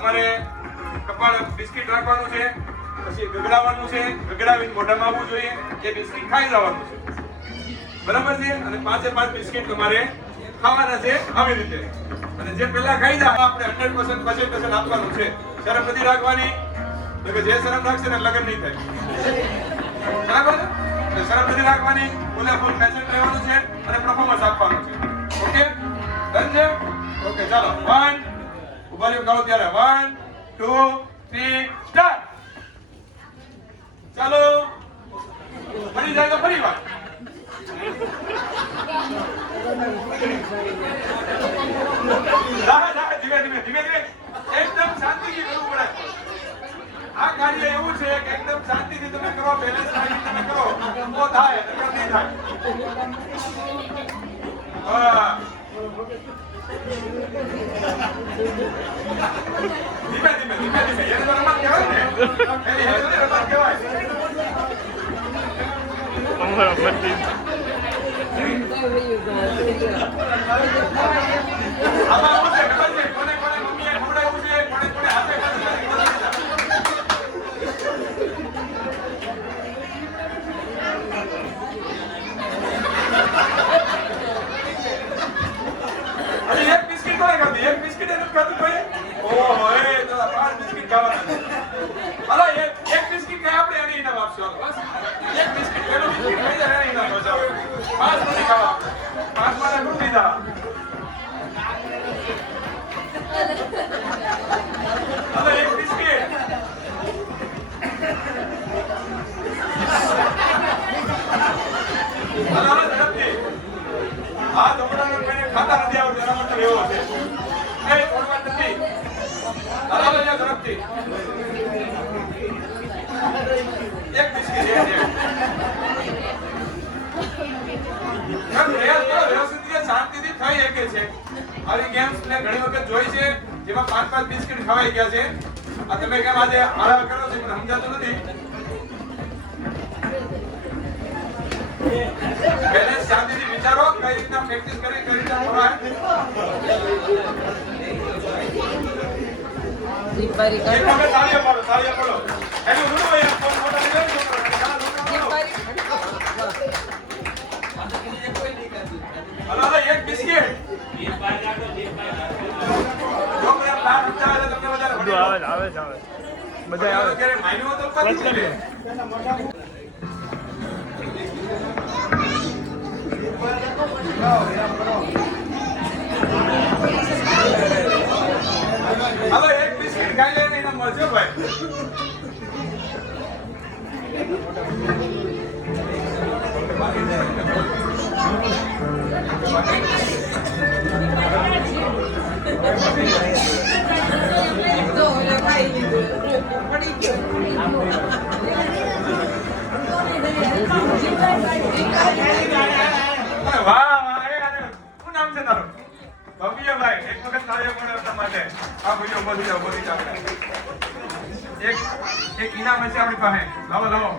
તમારે કપાળ બિસ્કિટ રાખવાનું છે, પછી ગગડાવવાનું છે, ગગડાવીને મોઢામાં આવવું જોઈએ, એ બિસ્કિટ ખાઈ જવાનું છે, બરાબર છે? અને 5 બિસ્કિટ તમારે ખાવાના છે આવી રીતે. અને જે પહેલા ખાઈ જાય આપણે 100% આપવાનું છે. શરમ નથી રાખવાની, કે જે શરમ રાખશે ને લગ્ન નહીં થાય, બરાબર? શરમ નથી રાખવાની, ફૂલ પેશન્ટ રહેવાનું છે અને પરફોર્મન્સ આપવાનું છે. ઓકે, ડન છે? ઓકે, ચાલો 1 ઉભા રહ્યો, ગાઓ ત્યારે 1 2 3 સ્ટાર્ટ. ચાલો, ફરી જાય તો ફરી વાર. ધીમે એકદમ શાંતિથી કરવું પડે. આ કાર્ય એવું છે કે એકદમ શાંતિથી તમે કરો, બેલેન્સ રાખીને તમે કરો તો થાય, નકર નહીં થાય. ધીમે એને તો રમત કહેવાય ને, એને રમત કહેવાય. આમાં આવું છે, ખબર છે? કોને મમ્મીએ ખવડાવ્યું છે, કોને હાથે એક બિસ્કિટ કોને ખાધી? એક બિસ્કિટ એનું ખાધું કોઈ? ઓહો, એ તો 5 બિસ્કિટ ખાવાના છે. હાલો, એક બિસ્કિટ ખાય આપણે એને ઇનામ આપશું. બસ એક બિસ્કિટ, પેલું બિસ્કિટ ખાઈ જાય એને ઇનામ આપજો. 5 નથી ખાવા, 5 મારા ગુણ દીધા. હાલો, એક બિસ્કિટ. હાલો, ઝડપથી. હા, છોકરાને કોઈને ખાતા નથી આવડતું, એના મતલબ એવો છે. એ છોડવા નથી. હાલો, ઝડપથી. એક બિસ્કિટ શાંતિથી થઈ શકે છે. આવી ગેમ્સ મેં ઘણી વખત જોઈ છે જેમાં 5 બિસ્કિટ ખવાઈ ગયા છે. આ તમે કેમ આજે આરામ કરો છો મને સમજાતું નથી. બેલેન્સ શાંતિથી વિચારો, કઈ રીતના પ્રેક્ટિસ કરી, કઈ રીતના ખવાય. એક વખત તાળીઓ પાડો. એનું રૂડો યાર, ફોન મોટા લઈ લો. હાલો, એક બિસ્કિટ. આવે બધા આવે. માયનો તો પતી ગયો. હાલો, એક બિસ્કિટ ખાઈ લઈને એના મળશે ભાઈ. શું નામ છે તારું? ભવ્યભાઈ. એક વખત તાળીઓ પાડો માટે. આ ભાઈઓ બધી જાઓ. એક ઇનામ હશે આપણી પાસે. લાવો.